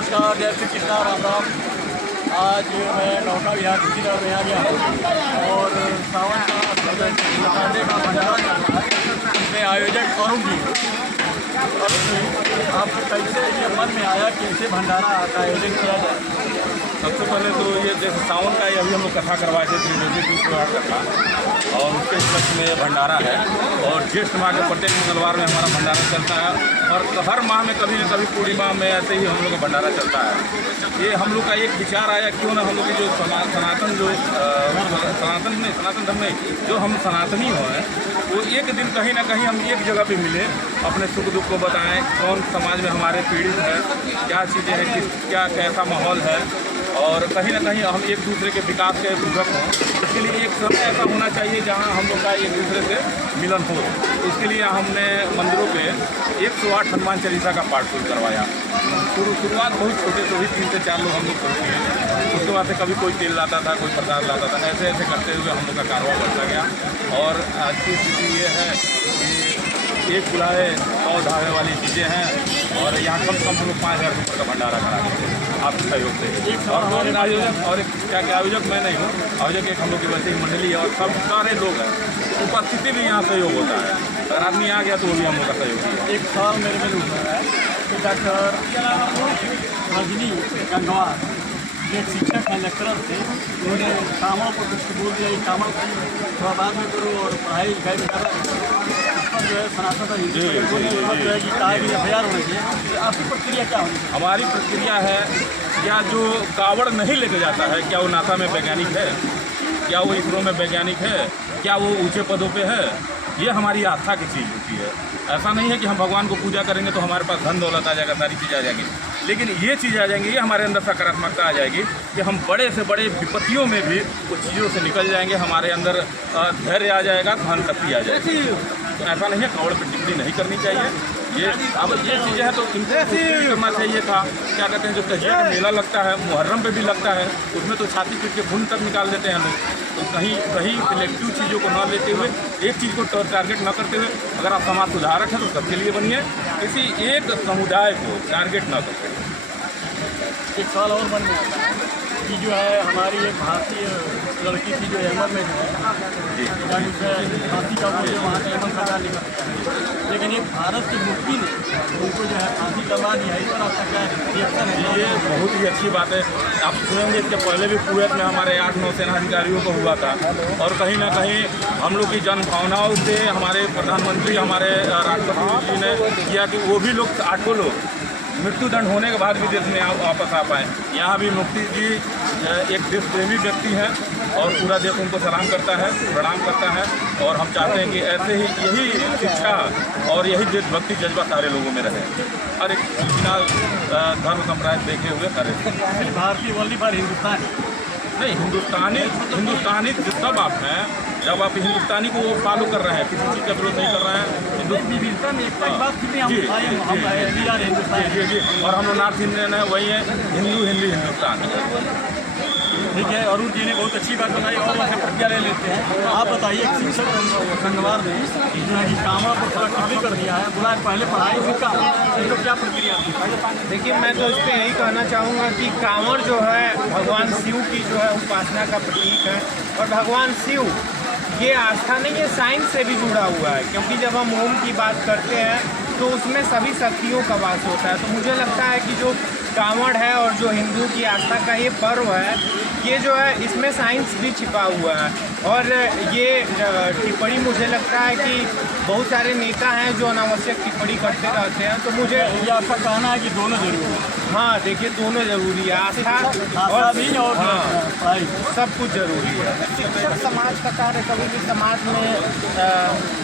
नमस्कार, जय श्री कृष्णा, राम राम। आज मैं नौका विहार कुशीनगर में आ गया हूँ और सावन का भंडारा चल रहा है। इसमें आयोजक अरुण जी आपको कैसे ये मन में आया कि ऐसे भंडारा का आयोजन किया जाए? सबसे पहले तो ये जैसे सावन का अभी हम लोग कथा करवाए थे त्रिवेदी त्योहार कथा, और उसके उपलक्ष्य में भंडारा है। और ज्येष्ठ माह के प्रत्येक मंगलवार में हमारा भंडारा चलता है, और हर माह में कभी न कभी पूर्णिमा में ऐसे ही हम लोग का भंडारा चलता है। ये हम लोग का एक विचार आया, क्यों ना हम लोग की जो सनातन धर्म में जो हम सनातनी हैं, वो एक दिन कहीं ना कहीं हम एक जगह पे मिले, अपने सुख दुख को बताएं, कौन समाज में हमारे पीड़ित है, क्या चीज़ें हैं, क्या कैसा माहौल है, और कहीं ना कहीं हम एक दूसरे के विकास के पूरक हों। इसके लिए एक समय ऐसा होना चाहिए जहां हम लोग का एक दूसरे से मिलन हो। इसके लिए हमने मंदिरों पे 108 हनुमान चालीसा का पाठ शुरू करवाया। शुरुआत बहुत छोटे से हुई, 3 से 4 लोग हम लोग शुरू किए। उसके बाद से कभी कोई तेल लाता था, कोई प्रसाद लाता था, ऐसे ऐसे करते हुए हम लोग का कारोबार बढ़ता गया। और आज की स्थिति ये है कि एक चूल्हे 100 ढाबे वाली चीज़ें हैं, और यहाँ कम से कम हम लोग 5000 रुपये का भंडारा करा आपके सहयोग से। और आयोजक और क्या आयोजक मैं नहीं हूँ, आयोजक एक हम लोग की वैसे ही मंडली है, और सब सारे लोग हैं, उपस्थिति भी यहाँ सहयोग होता है। अगर आदमी आ गया तो वो भी हम लोग का सहयोग है। एक साल मेरे में हुआ है कि डॉक्टर रजनी गंगवार एक शिक्षक हैं, लेक्चरर थे, उन्होंने कामों को कुछ बोल दिया, ये कामों थोड़ा बाद में करो और पढ़ाई लिखाई में करा, उस पर जो है सनातन जो है कि भी अभियान होना चाहिए। आपकी प्रक्रिया क्या होगी? हमारी प्रक्रिया है, क्या जो कावड़ नहीं लेके जाता है, क्या वो नासा में वैज्ञानिक है, क्या वो इसरो में वैज्ञानिक है, क्या वो ऊंचे पदों पे है? ये हमारी आस्था की चीज़ होती है। ऐसा नहीं है कि हम भगवान को पूजा करेंगे तो हमारे पास धन दौलत आ जाएगा, सारी चीज़ें आ जाएंगी, लेकिन ये चीज़ आ जाएंगी, ये हमारे अंदर सकारात्मकता आ जाएगी कि हम बड़े से बड़े विपत्तियों में भी कुछ चीज़ों से निकल जाएंगे। हमारे अंदर धैर्य आ जाएगा, धन शक्ति आ जाएगी। तो ऐसा नहीं है कावड़ पर टिप्पणी नहीं करनी चाहिए। ये अब ये चीज़ें हैं तो इनको करना चाहिए था। क्या कहते हैं, जो तजिया का मेला लगता है, मुहर्रम पे भी लगता है, उसमें तो छाती पीट के खून तक निकाल देते हैं लोग। तो कहीं सिलेक्टिव चीज़ों को न लेते हुए, एक चीज़ को टारगेट न करते हुए, अगर आप समाज सुधारक हैं तो सबके लिए बनिए, किसी एक समुदाय को टारगेट न करते। एक सवाल और मन में आता है कि जो है हमारी एक भारतीय लड़की थी जो यमन में जो है फांसी का वो जो वहाँ का यमन सरकार निकल है, लेकिन एक भारत की मुफ्ती ने उनको जो है फांसी करवा दिया। इस पर आपका क्या रिएक्शन है? ये बहुत ही अच्छी बात है। आप सुनेंगे, इसके पहले भी कुवैत में हमारे 8-9 सेना अधिकारियों को हुआ था, और कहीं ना कहीं हम लोग की जन भावनाओं से हमारे प्रधानमंत्री, हमारे राष्ट्रपति जी ने किया कि वो भी लोग 8 लोग मृत्युदंड होने के बाद भी देश में वापस आ पाए। यहाँ भी मुफ्ती जी एक देश प्रेमी व्यक्ति हैं, और पूरा देश उनको सलाम करता है, प्रणाम करता है, और हम चाहते हैं कि ऐसे ही यही शिक्षा और यही देशभक्ति जज्बा सारे लोगों में रहे, हर एक बिना धर्म संप्रदाय देखे हुए करे। भारतीय ओनली फॉर हिंदुस्तान नहीं, हिंदुस्तानी सब आप हैं। जब आप हिंदुस्तानी को फॉलो कर रहे हैं, किसी चीज़ का विरोध नहीं कर रहे हैं, विविधता में एकता की बात कितनी हम जी जी, और हम लोग नॉर्थ इंडियन है, वही है हिंदुस्तान। ठीक है, अरुण जी ने बहुत अच्छी बात बताई, और उनसे प्रक्रिया ले लेते हैं। आप बताइए, एक शिक्षक गंगवार ने जो है कि कामड़ को थोड़ा टिप्पणी कर दिया है, बोला पहले पढ़ाई फिर काम, तो क्या प्रक्रिया? देखिए, मैं तो इस पर यही कहना चाहूँगा कि कांवड़ जो है भगवान शिव की जो है उपासना का प्रतीक है, और भगवान शिव ये आस्था नहीं, ये साइंस से भी जुड़ा हुआ है, क्योंकि जब हम ओम की बात करते हैं तो उसमें सभी शक्तियों का वास होता है। तो मुझे लगता है कि जो कांवड़ है और जो हिंदू की आस्था का ये पर्व है, ये जो है इसमें साइंस भी छिपा हुआ है। और ये टिप्पणी मुझे लगता है कि बहुत सारे नेता हैं जो अनावश्यक टिप्पणी करते रहते हैं, तो मुझे ये आपका कहना है कि दोनों जरूरी है? हाँ, देखिए, दोनों जरूरी है, आस्था भी और पढ़ाई, सब कुछ जरूरी है। शिक्षक समाज का कार्य कभी भी समाज में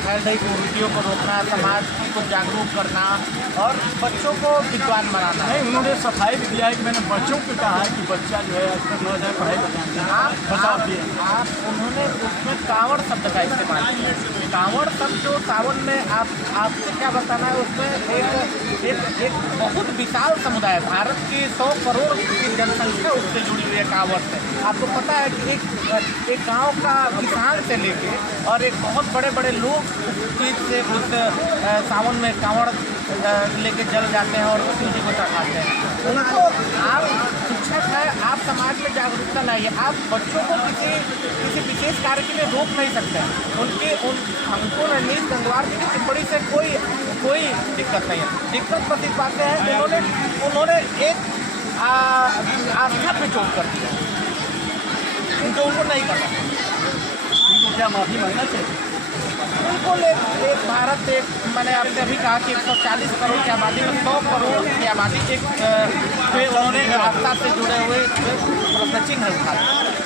फैल रही कुरीतियों को रोकना, समाज को जागरूक करना और बच्चों को विद्वान बनाना। नहीं, उन्होंने सफाई भी दिया है कि मैंने बच्चों को कहा है कि बच्चा जो है आज तक न जाए, पढ़ाई पर ध्यान दें। आप उन्होंने उसमें कांवड़ शब्द का इस्तेमाल किया। कांवड़ शब्द जो सावन में आपसे क्या बताना है, उसमें एक बहुत विशाल समुदाय है। भारत की 100 करोड़ की जनसंख्या उससे जुड़ी हुई है, कांवड़ से। आपको पता है कि एक गांव का किसान से लेके और एक बहुत बड़े बड़े लोग उस चीज़ से उस सावन में कांवड़ लेके जल जाते हैं और शिव जी को चढ़ाते हैं। उनको चाहिए। आप बच्चों को किसी विशेष कार्य के लिए रोक नहीं सकते। हमको रणनीत गंगवार जी की टिप्पणी से कोई दिक्कत नहीं है। दिक्कत बस इस बात से है उन्होंने एक आस्था पे चोट कर दिया जो उनको नहीं करना। उनको क्या माफ़ी मांगना चाहिए? बिल्कुल एक भारत एक मैंने आपसे अभी कहा कि 140 करोड़ की आबादी में 100 करोड़ की आबादी उन्होंने आस्था से जुड़े हुए सचिन है उठा,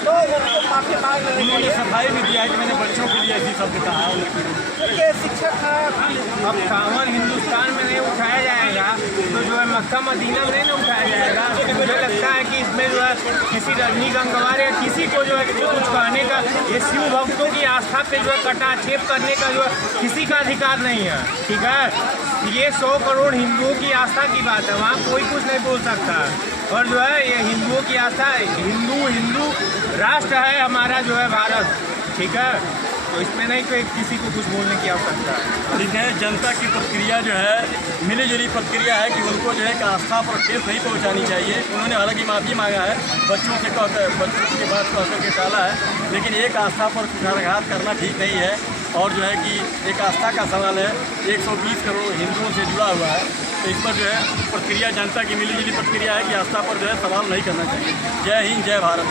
तो उनको माफी मांग उन्होंने सफाई भी दिया है कि मैंने बच्चों के लिए ऐसी शब्द कहा है। देखिए शिक्षक अब कांवर हिंदुस्तान में नहीं उठाया जाएगा तो जो है मक्का मदीना में नहीं उठाया जाएगा। तो मुझे लगता है कि इसमें जो है किसी रजनी गंगवार या किसी को जो है कुछ कहने का, ये शिव भक्तों की आस्था पे जो है कटाक्षेप करने का जो है किसी का अधिकार नहीं है। ठीक है, ये 100 करोड़ हिंदुओं की आस्था की बात है, वहाँ कोई कुछ नहीं बोल सकता। और जो है ये हिंदुओं की आस्था है, हिंदू राष्ट्र है हमारा जो है भारत। ठीक है, तो इसमें नहीं कोई किसी को कुछ बोलने की आवश्यकता है। ठीक है, जनता की प्रतिक्रिया जो है मिली जुली प्रतिक्रिया है कि उनको जो है कि आस्था पर ठेस नहीं पहुंचानी चाहिए। उन्होंने हालांकि माफ़ी मांगा है, बच्चों के बात कह करके टाला है, लेकिन एक आस्था पर कुठाराघात करना ठीक नहीं है। और जो है कि एक आस्था का सवाल है, 120 करोड़ हिंदुओं से जुड़ा हुआ है, तो इस पर जो है प्रतिक्रिया जनता की मिली जुली प्रतिक्रिया है कि आस्था पर जो है सवाल नहीं करना चाहिए। जय हिंद, जय भारत।